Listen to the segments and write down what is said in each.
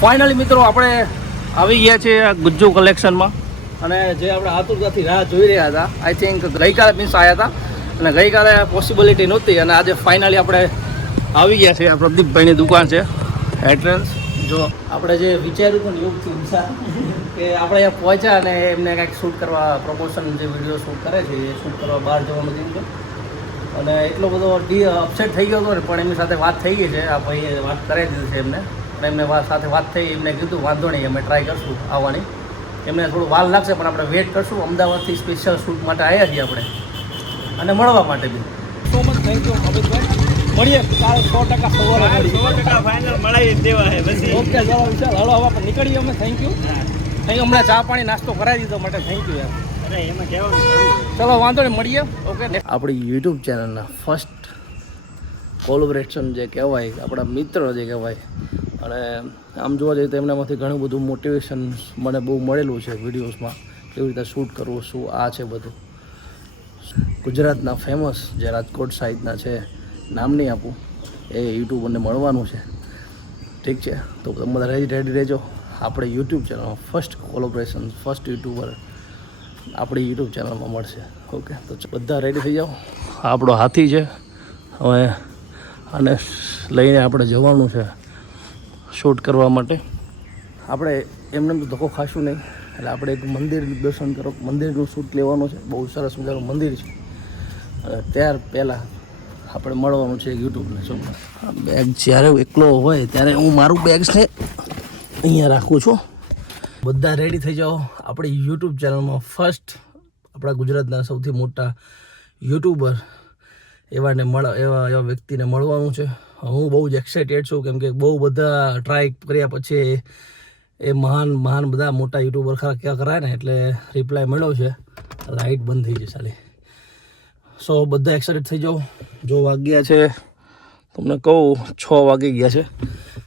Finally મિત્રો આપણે આવી ગયા છે ગુજ્જુ કલેક્શનમાં અને જે આપણે આતુરતાથી રાહ જોઈ રહ્યા હતા આઈ થિંક ગઈકાલે મીન્સ આવ્યા હતા અને ગઈકાલે પોસિબિલિટી નહોતી અને આજે ફાઇનલી આપણે આવી ગયા છે. આ પ્રદીપભાઈની દુકાન છે એન્ટ્રન્સ. જો આપણે જે વિચાર્યું હતું ને એવું થયું વિચાર કે આપણે અહીંયા પહોંચ્યા અને એમને કંઈક શૂટ કરવા પ્રમોશન જે વિડીયો શૂટ કરે છે એ શૂટ કરવા બહાર જવાનું હતું અને એટલો બધો અપસેટ થઈ ગયો હતો ને પણ એમની સાથે વાત થઈ ગઈ છે. આ ભાઈએ વાત કરાવી દીધી છે એમને અને એમને સાથે વાત થઈ એમને કીધું વાંધો નહીં અમે ટ્રાય કરશું આવવાની. એમને થોડું વાર લાગશે પણ આપણે વેઇટ કરશું. અમદાવાદથી સ્પેશિયલ શૂટ માટે આવ્યા છીએ આપણે અને મળવા માટે બી. So much thank you Amitbhai. મળીએ કાલે 100% સવારે 100% ફાઇનલ મળાવી દેવા છે પછી. ઓકે ચાલો વિશાલ હાલો હવે આપણે નીકળીએ અમે. Thank you. હમણાં ચા પાણી નાસ્તો કરાવી દીધો માટે થેન્ક યુ યાર. અરે એમાં કહેવાનું ચલો વાંધો નહીં મળીએ. ઓકે આપણી યુટ્યુબ ચેનલના ફર્સ્ટ કોલેબોરેશન જે કહેવાય આપણા મિત્ર જે કહેવાય અને આમ જોવા જઈએ તો એમનામાંથી ઘણું બધું મોટિવેશન મને બહુ મળેલું છે વિડીયોઝમાં કેવી રીતે શૂટ કરવું શું આ છે બધું. ગુજરાતના ફેમસ જે રાજકોટ સાઈડના છે નામ નહીં આપું એ યુટ્યુબરને મળવાનું છે. ઠીક છે તો તમે રેડી રહેજો. આપણે યુટ્યુબ ચેનલમાં ફર્સ્ટ કોલેબોરેશન ફર્સ્ટ યુટ્યુબર આપણી યુટ્યુબ ચેનલમાં મળશે. ઓકે તો બધા રેડી થઈ જાઓ. આપણો હાથી છે હવે અને લઈને આપણે જવાનું છે શૂટ કરવા માટે. આપણે એમને તો ધક્કો ખાશું નહીં એટલે આપણે એક મંદિર દર્શન કરો મંદિરનું શૂટ લેવાનું છે. બહુ સરસ મજાનું મંદિર છે અને ત્યાર પહેલાં આપણે મળવાનું છે યુટ્યુબને. શું બેગ જ્યારે એકલો હોય ત્યારે હું મારું બેગ છે અહીંયા રાખું છું. બધા રેડી થઈ જાઓ. આપણી યુટ્યુબ ચેનલમાં ફર્સ્ટ આપણા ગુજરાતના સૌથી મોટા યુટ્યુબર એવા વ્યક્તિને મળવાનું છે. હું બહુ જ એક્સાઇટેડ છું કેમ કે બહુ બધા ટ્રાય કર્યા પછી એ મહાન બધા મોટા યુટ્યુબર ક્યાં કરાય ને એટલે રિપ્લાય મળ્યો છે. લાઇટ બંધ થઈ જશે સાલી. સો બધા એક્સાઇટેડ થઈ જાઓ. જો વાગ્યા છે તમને કહું 6 વાગી ગયા છે.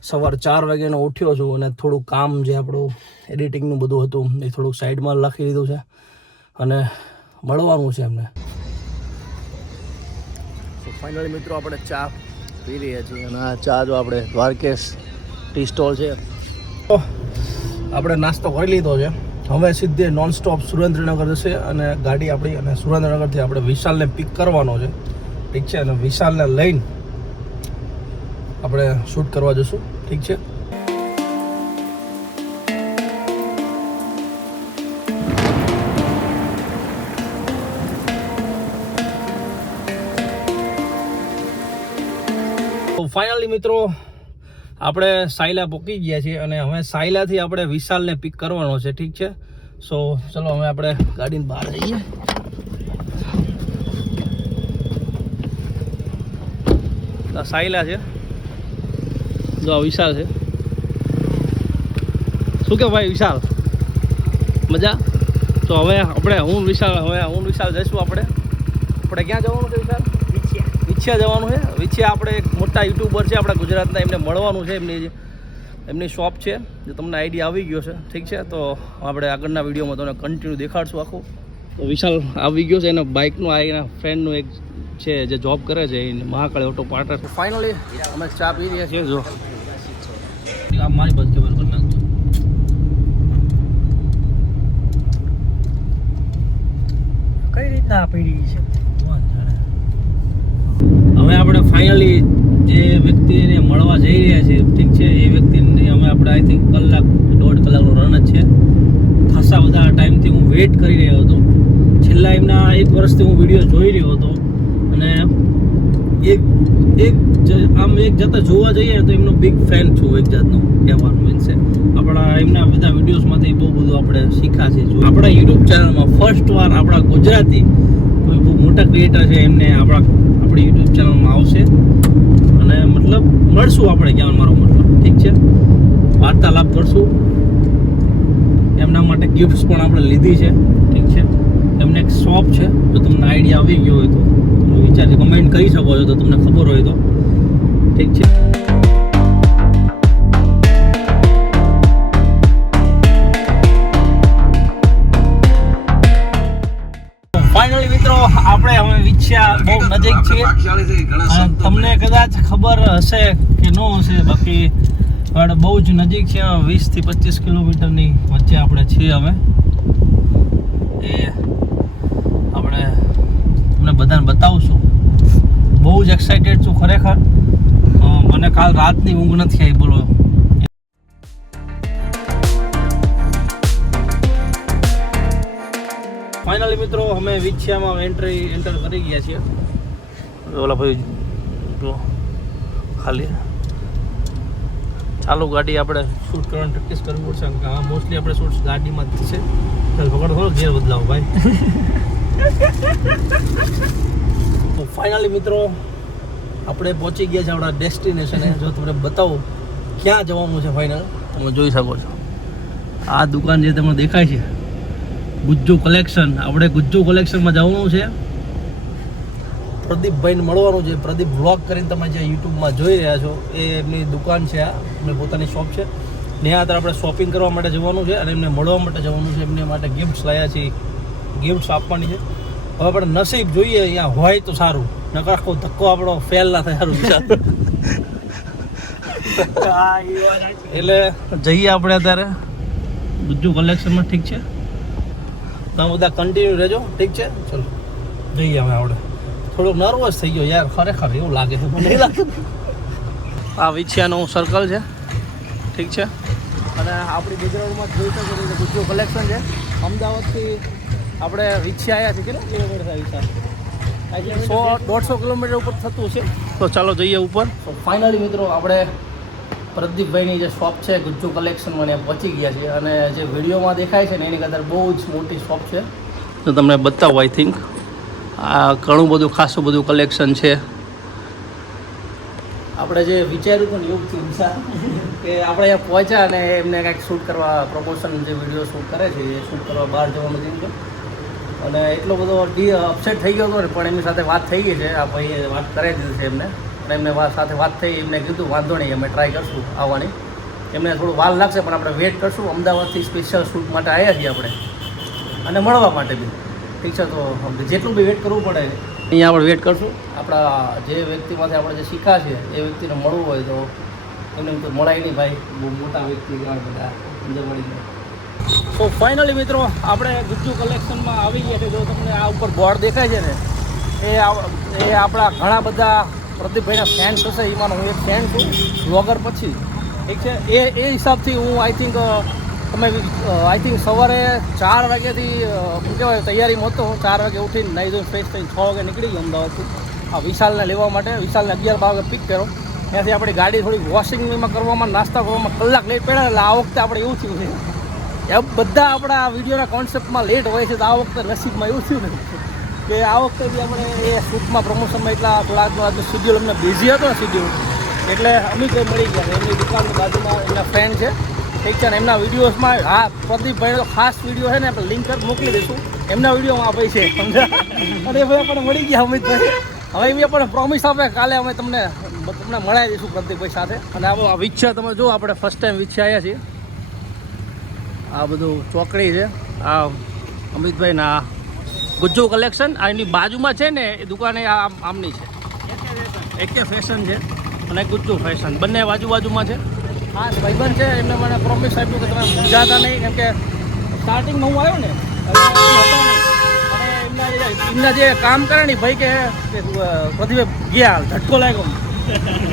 સવારે 4 વાગ્યાનો ઉઠ્યો છું અને થોડું કામ જે આપણું એડિટિંગનું બધું હતું એ થોડુંક સાઈડમાં લખી દીધું છે અને મળવાનું છે એમને. ફાઇનલી મિત્રો આપણે ચા પી રહ્યા છીએ અને આ ચા જો આપણે દ્વારકેશ ટી સ્ટોલ છે. આપણે નાસ્તો કરી લીધો છે. હવે સીધે નોન સ્ટોપ સુરેન્દ્રનગર જશે અને ગાડી આપણી અને સુરેન્દ્રનગરથી આપણે વિશાલને પિક કરવાનો છે. ઠીક છે અને વિશાલને લઈને આપણે શૂટ કરવા જશું. ઠીક છે. ફાઇનલી મિત્રો આપણે સાયલા પહોંચી ગયા છીએ અને હવે સાયલાથી આપણે વિશાલને પિક કરવાનો છે. ઠીક છે. સો ચલો હવે આપણે ગાડીની બહાર જઈએ. સાયલા છે જો વિશાલ છે. શું કે ભાઈ વિશાલ મજા? તો હવે હું વિશાલ જઈશું. આપણે ક્યાં જવાનું છે વિશાલ? વિછિયા જવાનું છે. વિછિયા આપણે એક મોટા યુટ્યુબર છે આપણા ગુજરાતના એમને મળવાનું છે. એમની શોપ છે જે તમને આઈડિયા આવી ગયો છે. ઠીક છે તો આપણે આગળના વિડીયોમાં તમને કન્ટિન્યુ દેખાડશું આખું. તો વિશાલ આવી ગયો છે. એના બાઇકનું આ એના ફ્રેન્ડનું એક છે જે જોબ કરે છે એ મહાકાળી ઓટો પાર્ટનર. ફાઇનલી અમે ચા પી રહ્યા છીએ. જો આ મારી બસ કેબલ કરી નાખજો. કઈ રીતના પડી છે હવે આપણે ફાઇનલી જે વ્યક્તિને મળવા જઈ રહ્યા છીએ. ઠીક છે એ વ્યક્તિને આપણે આઈ થિંક 1.5 કલાકનો રન જ છે. ખાસા બધા ટાઈમથી હું વેઇટ કરી રહ્યો હતો. છેલ્લા એમના 1 વર્ષથી હું વિડીયો જોઈ રહ્યો હતો અને એક જતા જોવા જઈએ તો એમનો બિગ ફેન છું એક જાતનો કહેવાનું મીન્સ છે. આપણા એમના બધા વિડીયોઝમાંથી બહુ બધું આપણે શીખ્યા છે. આપણા યુટ્યુબ ચેનલમાં ફર્સ્ટ વાર આપણા ગુજરાતી કોઈ બહુ મોટા ક્રિએટર છે એમને આપણી યુટ્યુબ ચેનલમાં આવશે અને મતલબ મળશું આપણે ક્યાં મારો મતલબ. ઠીક છે વાર્તાલાપ કરશું. એમના માટે ગિફ્ટ્સ પણ આપણે લીધી છે. ઠીક છે એમને એક શોપ છે. જો તમને આઈડિયા આવી ગયો હોય તો વિચારજો કમેન્ટ કરી શકો છો તો તમને ખબર હોય તો. ઠીક છે. ફાઇનલી મિત્રો આપણે હવે વિછ્યા બહુ નજીક છીએ. તમને કદાચ ખબર હશે કે ન હશે બાકી પણ બહુ જ નજીક છે, 20 થી 25 કિલોમીટરની વચ્ચે આપણે છીએ અમે. એ આપણે તમને બધાને બતાવશું. બહુ જ એક્સાઇટેડ છું ખરેખર. મને કાલ રાતની ઊંઘ નથી આવી, બોલો. ફાઇનલી મિત્રો અમે વિછિયામાં એન્ટર કરી ગયા છીએ. ઓલા ભાઈ જો ખાલી ચાલુ ગાડી આપણે શૂટ કરવાની પ્રેક્ટિસ કરવી પડશે. હા, મોસ્ટલી આપણે શૂટ્સ ગાડીમાં જ છે. ચાલ પકડ, થોડો ગેર બદલાવો ભાઈ. તો ફાઇનલી મિત્રો આપણે પહોંચી ગયા છે આપણા ડેસ્ટિનેશને. જો તમને બતાવું ક્યાં જવાનું છે ફાઇનલ, તમે જોઈ શકો છો. આ દુકાન જે તમને દેખાય છે ગુજ્જુ કલેક્શન. આપણે ગુજ્જુ કલેક્શનમાં જવાનું છે. પ્રદીપભાઈને મળવાનું છે. પ્રદીપ વ્લોગ કરીને તમે જે યુટ્યુબમાં જોઈ રહ્યા છો એ એમની દુકાન છે. આ એમની પોતાની શોપ છે. ત્યાં અત્યારે આપણે શોપિંગ કરવા માટે જવાનું છે અને એમને મળવા માટે જવાનું છે. એમને માટે ગિફ્ટ્સ લાવ્યા છે, ગિફ્ટ્સ આપવાની છે. હવે આપણે નસીબ જોઈએ અહીંયા હોય તો સારું, નકર આખો ધક્કો આપણો ફેલ ના થાય સારું વિચાર. એટલે જઈએ આપણે અત્યારે ગુજ્જુ કલેક્શનમાં. ઠીક છે, તમે બધા કન્ટિન્યુ રહેજો. ઠીક છે, ચલો જઈએ અમે. આપણે થોડોક નર્વસ થઈ ગયો યાર, ખરેખર એવું લાગે છે, મને નહીં લાગે. આ વિછિયાનું સર્કલ છે. ઠીક છે, અને આપણી ગુજરાતમાં જોઈ શકો છો ગુજ્જુ કલેક્શન છે. અમદાવાદથી આપણે વિછિયા આવ્યા છે. કેટલા કિલોમીટર થાય વિચાર? 100-150 કિલોમીટર ઉપર થતું છે. તો ચાલો જઈએ ઉપર. તો ફાઇનલી મિત્રો આપણે પ્રદીપભાઈની જે શોપ છે ગુજ્જુ કલેક્શનમાં ત્યાં પહોંચી ગયા છીએ. અને જે વિડીયોમાં દેખાય છે ને એની કરતાં બહુ જ મોટી શોપ છે. તો તમને બતાવું. આઈ થિંક આ ઘણું બધું ખાસું બધું કલેક્શન છે. આપણે જે વિચાર્યું હતું ને એવું થયું વિચાર કે આપણે અહીંયા પહોંચ્યા અને એમને કાંઈક શૂટ કરવા, પ્રમોશન જે વિડીયો શૂટ કરે છે એ શૂટ કરવા બહાર જવાનું થયું છે. અને એટલો બધો અપસેટ થઈ ગયો હતો ને, પણ એમની સાથે વાત થઈ ગઈ છે. આ ભાઈએ વાત કરાવી દીધી છે એમને. અને એમને સાથે વાત થઈ, એમને કીધું વાંધો નહીં, અમે ટ્રાય કરશું આવવાની. એમને થોડું વાર લાગશે પણ આપણે વેઇટ કરશું. અમદાવાદથી સ્પેશિયલ શૂટ માટે આવ્યા છીએ આપણે, અને મળવા માટે બી. ઠીક છે, તો જેટલું બી વેઇટ કરવું પડે અહીંયા આપણે વેઇટ કરશું. આપણા જે વ્યક્તિમાંથી આપણે જે શીખ્યા છે એ વ્યક્તિને મળવું હોય તો એમને તો મળાય નહીં ભાઈ, બહુ મોટા વ્યક્તિ બધા અંદર મળી જાય. તો ફાઇનલી મિત્રો આપણે ગુજ્જુ કલેક્શનમાં આવી ગયા છે. જો તમને આ ઉપર બોર્ડ દેખાય છે ને એ આપણા ઘણા બધા પ્રદીપભાઈના ફેન્સ હશે. એમાં હું એક ફેન છું વ્લોગર પછી. ઠીક છે, એ હિસાબથી હું આઈ થિંક સવારે 4 વાગ્યાથી શું કહેવાય તૈયારીમાં હતો. 4 વાગે ઉઠીને નાહી ધોઈને ફ્રેશ થઈને 6 વાગે નીકળી ગયો અમદાવાદથી આ વિશાલને લેવા માટે. વિશાલને 11-12 વાગે પિક કર્યો. ત્યાંથી આપણી ગાડી થોડી વોશિંગમાં કરવામાં, નાસ્તા કરવામાં કલાક લેટ પડ્યા. એટલે આ વખતે આપણે એવું થયું છે એ બધા આપણા વિડીયોના કોન્સેપ્ટમાં લેટ હોય છે. તો આ વખતે નસીબમાં એવું થયું ને કે આ વખતે બી આપણે એ શૂટમાં પ્રમોશનમાં એટલા થોડાક શેડ્યુલ અમને બિઝી હતો ને શેડ્યુલ, એટલે અમે કોઈ મળી ગયા. એમની દુકાનની બાજુમાં એમના ફ્રેન્ડ છે. ઠીક છે, ને એમના વિડીયોઝમાં હા પ્રદીપભાઈનો તો ખાસ વિડીયો છે ને આપણે લિંક મોકલી દઈશું. એમના વિડીયોમાં આ ભાઈ છે સમજા. અને ભાઈ આપણને મળી ગયા અમિતભાઈ. હવે એમ આપણને પ્રોમિસ આપે કાલે અમે તમને મળાવી દઈશું પ્રદીપભાઈ સાથે. અને આ વિછિયા તમે જો આપણે ફર્સ્ટ ટાઈમ વિછિયા આવ્યા છીએ. આ બધું ચોકડી છે. આ અમિતભાઈના ગુજ્જુ કલેક્શન. આ એની બાજુમાં છે ને એ દુકાન એ આમની છે, એકે ફેશન છે અને ગુજ્જુ ફેશન, બંને બાજુમાં છે. હા ભાઈબંધ છે, એમને મને પ્રોમિસ આપ્યું કે તમે મૂંઝાતા નહીં, કેમ કે સ્ટાર્ટિંગમાં હું આવ્યો ને અને એમના જે કામ કરે ને ભાઈ કે પ્રદીપ ગયા ઝટકો લાગ્યો.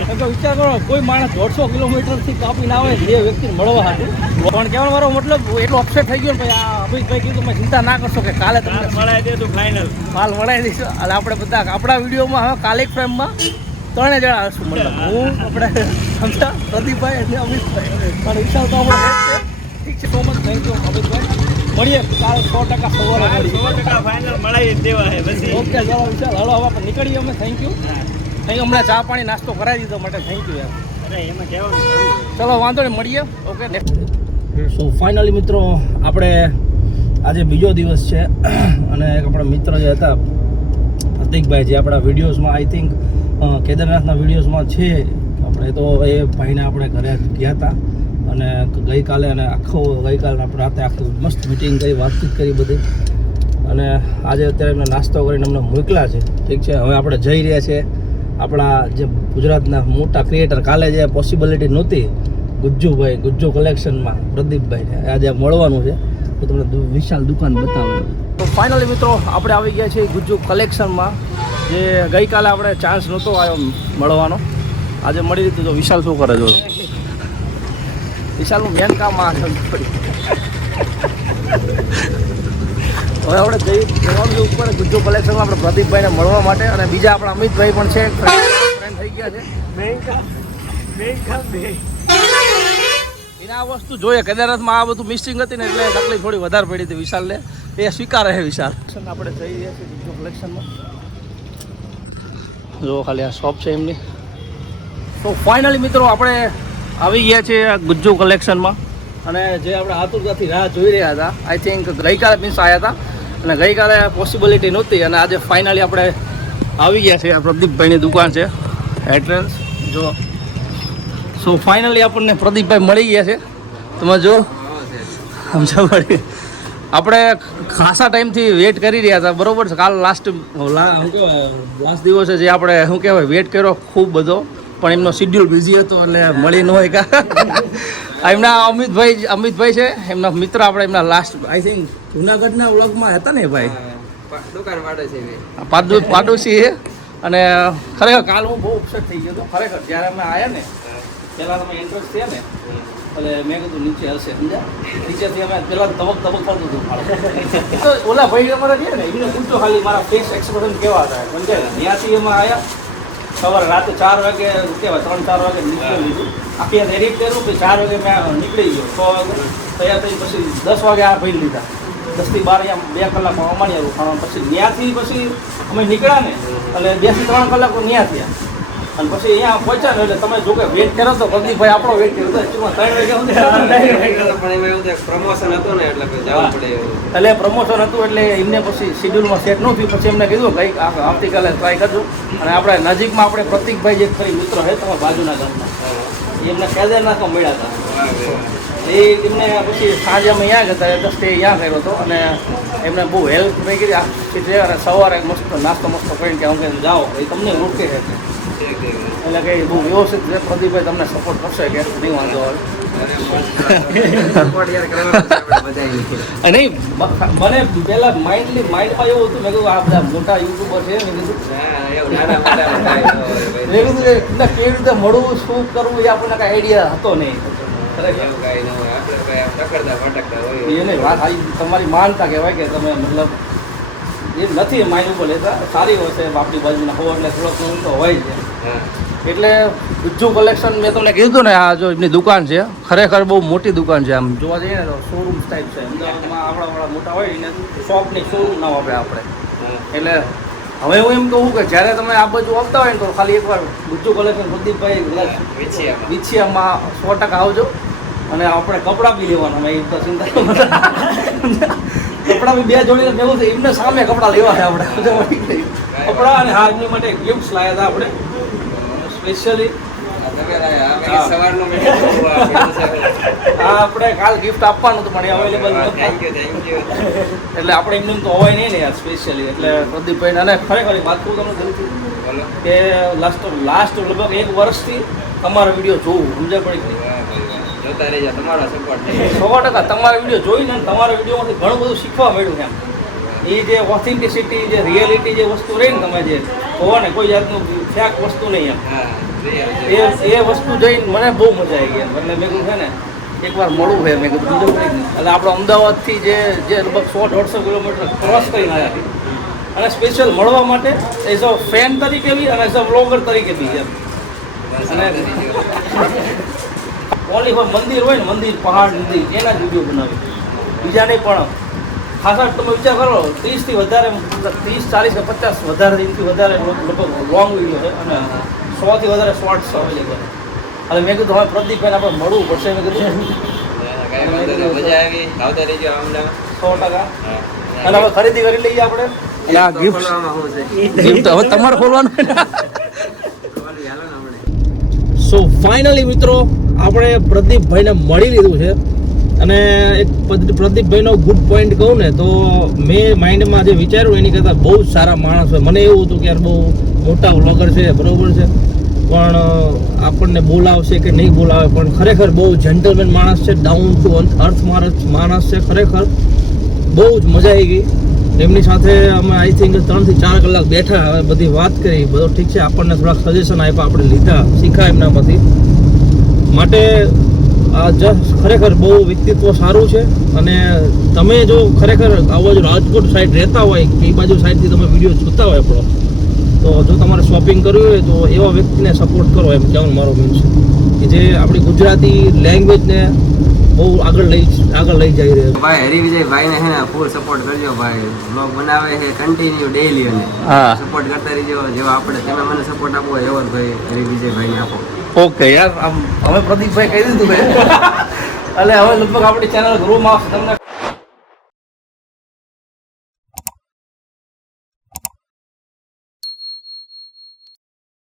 કેમ કે વિચાર કરો કોઈ માણસ 150 કિલોમીટરથી કાપીને આવે જે વ્યક્તિને મળવા હતું. પણ કહેવાનો મારો મતલબ એટલો અપસેટ થઈ ગયો ને ભાઈ. આ અમિતભાઈ કીધું તમે ચિંતા ના કરશો કે કાલે તમને મળાવી દે, ફાઇનલ માલ મળાવી દઈશું. એટલે આપણે બધા આપણા વિડીયોમાં હવે કાલે એક ફ્રેમમાં 3 જણા હશું. મતલબ હું આપણે સમજા પ્રદીપભાઈ અને અમિતભાઈ અને વિશાલ તો આપણે ઠીક છે. સો મચ થેન્ક યુ અમિતભાઈ. મળીએ કાલે 100% સવારે મળીએ. 100% ફાઇનલ મળાવી દેવા છે પછી. ઓકે ચાલો વિશાલ, હાલો હવે આપણે નીકળીએ અમે. Thank you. હમણાં ચા પાણી નાસ્તો કરાવી દીધો માટે થેન્ક યુ યાર. અરે એમાં કહેવાનું. ચલો વાંધો નહીં, મળીએ. ઓકે સો ફાઇનલી મિત્રો આપણે આજે બીજો દિવસ છે અને આપણા મિત્ર જે હતા પ્રતિકભાઈ, જે આપણા વિડીયોઝમાં આઈ થિંક કેદારનાથના વિડીયોઝમાં છે. આપણે તો એ ભાઈને આપણે ઘરે ગયા હતા અને ગઈકાલે આપણે રાતે આખી મસ્ત મિટિંગ કરી, વાતચીત કરી બધી. અને આજે અત્યારે એમને નાસ્તો કરીને અમને મોકલ્યા છે. ઠીક છે, હવે આપણે જઈ રહ્યા છીએ આપણા જે ગુજરાતના મોટા ક્રિએટર. કાલે જે પોસિબિલિટી નહોતી ગુજ્જુભાઈ ગુજ્જુ કલેક્શનમાં પ્રદીપભાઈને આજે મળવાનું છે, તો તમને વિશાલ દુકાન બતાવે. તો ફાઇનલી મિત્રો આપણે આવી ગયા છીએ ગુજ્જુ કલેક્શનમાં, જે ગઈકાલે આપણે ચાન્સ નહોતો આવ્યો મળવાનો, આજે મળી લીધું. તો વિશાલ શું કરે જો, વિશાલનું મેન કામ આ છે. હવે આપણે જવાનું ઉપર ગુજ્જુ કલેક્શનમાં આપણે પ્રદીપભાઈને મળવા માટે, અને બીજા આપણા અમિતભાઈ પણ છે, ફ્રેન્ડ થઈ ગયા છે. એને આ વસ્તુ જોઈએ, કેદારનાથમાં આ બધું મિસિંગ હતી ને એટલે તકલીફ થોડી વધારે પડી હતી વિશાલને, એ સ્વીકારે છે વિશાલ. આપણે જઈ રહ્યા છીએ ગુજ્જુ કલેક્શનમાં, જો ખાલી આ શોપ છે એમની. તો ફાઇનલી મિત્રો આપણે આવી ગયા છીએ ગુજ્જુ કલેક્શનમાં, અને જે આપણે આતુરતાથી રાહ જોઈ રહ્યા હતા, આઈ થિંક ગઈકાલે મીન્સ આવ્યા હતા, અને ગઈકાલે પોસિબિલિટી નહોતી, અને આજે ફાઇનલી આપણે આવી ગયા છીએ. આ પ્રદીપભાઈની દુકાન છે, એન્ટ્રન્સ જો. સો ફાઇનલી આપણને પ્રદીપભાઈ મળી ગયા છે. તમે જો સમજા પડી, આપણે ખાસા ટાઈમથી વેઇટ કરી રહ્યા હતા, બરોબર છે. કાલ લાસ્ટ દિવસે જે આપણે શું કહેવાય વેઇટ કર્યો ખૂબ બધો, પણ એમનો શિડ્યુલ બિઝી હતો એટલે મળી ન હોય કા. એમના અમિતભાઈ છે, એમના મિત્ર. આપણે એમના લાસ્ટ આઈ થિંક જુનાગઢના વ્લોગમાં હતા ને ભાઈ, દુકાન પાડોશી છે. અને ખરેખર કાલ હું બહુ અપસેટ થઈ ગયો હતો ખરેખર, જ્યારે અમે આવ્યા ને પહેલાં તમે એન્ટ્રન્સ થયા ને એટલે મેં કીધું નીચે હશે, સમજ્યા. નીચેથી અમે પહેલાં તબક થતું હતું. તો ઓલા ભાઈ અમારા છે ને એમને પૂછો ખાલી મારા ફેસ એક્સપ્રેશન કેવા હતા, સમજ્યા. ત્યાંથી એમાં આવ્યા સવારે રાતે 4 વાગે કહેવાય 3-4 વાગે નીકળી લીધું, આખી એડિટ કર્યું, પછી 4 વાગે મેં નીકળી ગયો, 6 વાગે તૈયાર થઈ, પછી 10 વાગે આ ભાઈ લીધા, 10 થી 12 2 કલાકમાં અમારી રોકાણ. પછી ત્યાંથી પછી અમે નીકળ્યા ને એટલે 2 થી 3 કલાકો ત્યાં થયા, અને પછી અહીંયા પહોંચ્યા ને એટલે તમે જો કે વેઇટ કર્યો તો પ્રદીપભાઈ આપણો વેઇટ કર્યો હતો 3 વાગે પ્રમોશન હતું ને એટલે જવું પડે, એટલે પ્રમોશન હતું એટલે એમને પછી શિડ્યુલમાં સેટ ન થયું. પછી એમને કીધું કંઈક આવતીકાલે ટ્રાય કરજો. અને આપણે નજીકમાં આપણે પ્રતિકભાઈ જે ખરી મિત્ર છે તમારા બાજુના ગામના, એમને કેદારનાથમાં મળ્યા હતા. એમને પછી સાંજે અમે અહીંયા ગયા હતા, સ્ટે અહીંયા કર્યો હતો, અને એમને બહુ હેલ્પ નહીં કરી આખી. અને સવારે મસ્ત નાસ્તો કરીને કે હું કે જાઓ એ તમને રોકે છે, એટલે કે બહુ વ્યવસ્થિત છે. પ્રદીપભાઈ તમને સપોર્ટ કરશે કે નહીં વાંધો આવે નહીં. મને પહેલા માઇન્ડમાં એવું હતું, મેં કીધું આ બધા મોટા યુટ્યુબર છે, મેં કીધું કેવી રીતે મળવું, શું કરવું, એ આપણને કાંઈ આઈડિયા હતો નહીં. એને વાત તમારી માનતા કહેવાય કે તમે મતલબ એ નથી માઇન્ડ ઉપર લેતા, સારી હોય છે આપણી બાજુના હોવા એટલે થોડોક તો હોય છે. એટલે ગુજ્જુ કલેક્શન મેં તમને કીધું ને, આ જો એમની દુકાન છે, ખરેખર બહુ મોટી દુકાન છે. આમ જોવા જઈએ ને તો શોરૂમ ટાઈપ છે. અમદાવાદમાં આપણા મોટા હોય એને શોપની શોરૂમ ના વાપરે આપણે. એટલે હવે હું એમ કહું કે જ્યારે તમે આ બાજુ આવતા હોય ને તો ખાલી એકવાર ગુજ્જુ કલેક્શન પ્રદીપભાઈ વિછિયામાં 100% આવજો. અને આપણે કપડાં બી લેવાના, મેં તો ચિંતા કપડાં બી 2 જોડીને લેવું છે, એમને સામે કપડાં લેવા છે આપણે કપડાં. અને હા એમની માટે ગિફ્ટ્સ લાવ્યા હતા આપણે સ્પેશિયલી. હા આપણે કાલ ગિફ્ટ આપવાનું હતું પણ અવેલેબલ નહોતું, એટલે આપણે એમને તો હોય નહીં ને યાર સ્પેશિયલી. એટલે પ્રદીપભાઈ અને ખરેખર વાત કહું તમને જલ્દી કે લાસ્ટ લગભગ 1 વર્ષથી તમારો વિડીયો જોવું, સમજણ પડી જોતા રહેજો. તમારો સપોર્ટ 100% તમારા વિડીયો જોઈને તમારા વિડીયોમાંથી ઘણું બધું શીખવા મળ્યું એમ. એ જે ઓથેન્ટિસિટી, જે રિયાલિટી જે વસ્તુ રહી ને તમે જે કહો ને કોઈ જાતનું ફેક વસ્તુ નહીં એમ, એ વસ્તુ જોઈને મને બહુ મજા આવી ગઈ એમ. એટલે મેં કીધું છે ને એકવાર મળવું છે, મેં કીધું બીજું કંઈ નહીં. એટલે આપણે અમદાવાદથી જે લગભગ 100-150 કિલોમીટર ક્રોસ કરીને આવ્યા હતી, અને સ્પેશિયલ મળવા માટે એઝ અ ફેન તરીકે બી અને એઝ અ બ્લોગર તરીકે બી એમ. અને ઓનલી ફોર મંદિર હોય ને, મંદિર પહાડ નદી એના જ વિડીયો બનાવી, બીજા નહીં. પણ ખાસા તમે વિચાર કરો 30 થી વધારે 30, 40 કે 50 વધારે દિનથી વધારે લગભગ લોંગ વિડીયો છે, અને 100 થી વધારે શોર્ટ્સ અવેલેબલ. એટલે મેં કીધું હવે પ્રદીપભાઈને આપણે મળવું પડશે. મેં કીધું મજા આવી, આવતા રહેજો અમદાવાદ 100%. અને હવે ખરીદી કરી લઈએ આપણે. આ ગિફ્ટ હવે તમારે ખોલવાનું. સો ફાઇનલી મિત્રો આપણે પ્રદીપભાઈને મળી લીધું છે. અને એક પ્રદીપભાઈનો ગુડ પોઈન્ટ કહું ને તો મેં માઇન્ડમાં જે વિચાર્યું એની કરતાં બહુ જ સારા માણસ હોય. મને એવું હતું કે યાર બહુ મોટા વ્લોગર છે, બરાબર છે, પણ આપણને બોલાવશે કે નહીં બોલાવે, પણ ખરેખર બહુ જેન્ટલમેન માણસ છે, ડાઉન ટુ અર્થ માણસ છે. ખરેખર બહુ જ મજા આવી ગઈ એમની સાથે. અમે આઈ થિંક 3 થી 4 કલાક બેઠા, હવે બધી વાત કરી, બધું ઠીક છે. આપણને થોડાક સજેશન આપ્યા, આપણે લીધા, શીખ્યા એમનામાંથી. માટે આ ખરેખર બહુ વ્યક્તિત્વ સારું છે. અને તમે જો ખરેખર આવો જો રાજકોટ સાઈડ રહેતા હોય કે એ બાજુ સાઈડથી તમે વિડીયો જોતા હોય આપણો, તો જો તમારે શોપિંગ કરવી હોય તો એવા વ્યક્તિને સપોર્ટ કરો, એમ કહેવાનો મારો મીન્સ કે જે આપણી ગુજરાતી લેંગ્વેજને બહુ આગળ લઈ જઈ રહ્યો છે. ભાઈ હરિવિજયભાઈ ને હે ને ફૂલ સપોર્ટ કરજો ભાઈ. બ્લોગ બનાવે છે કન્ટિન્યુ ડેઈલી, અને હા, સપોર્ટ કરતા રહેજો. જેવા આપણે તમે મને સપોર્ટ આપો એવો ભાઈ હરિવિજયભાઈ ને આપો. ઓકે યાર, હવે પ્રદીપભાઈ કહી દીધું ભાઈ. એટલે હવે લગભગ આપણી ચેનલ ગ્રોમાં આવશે. તમને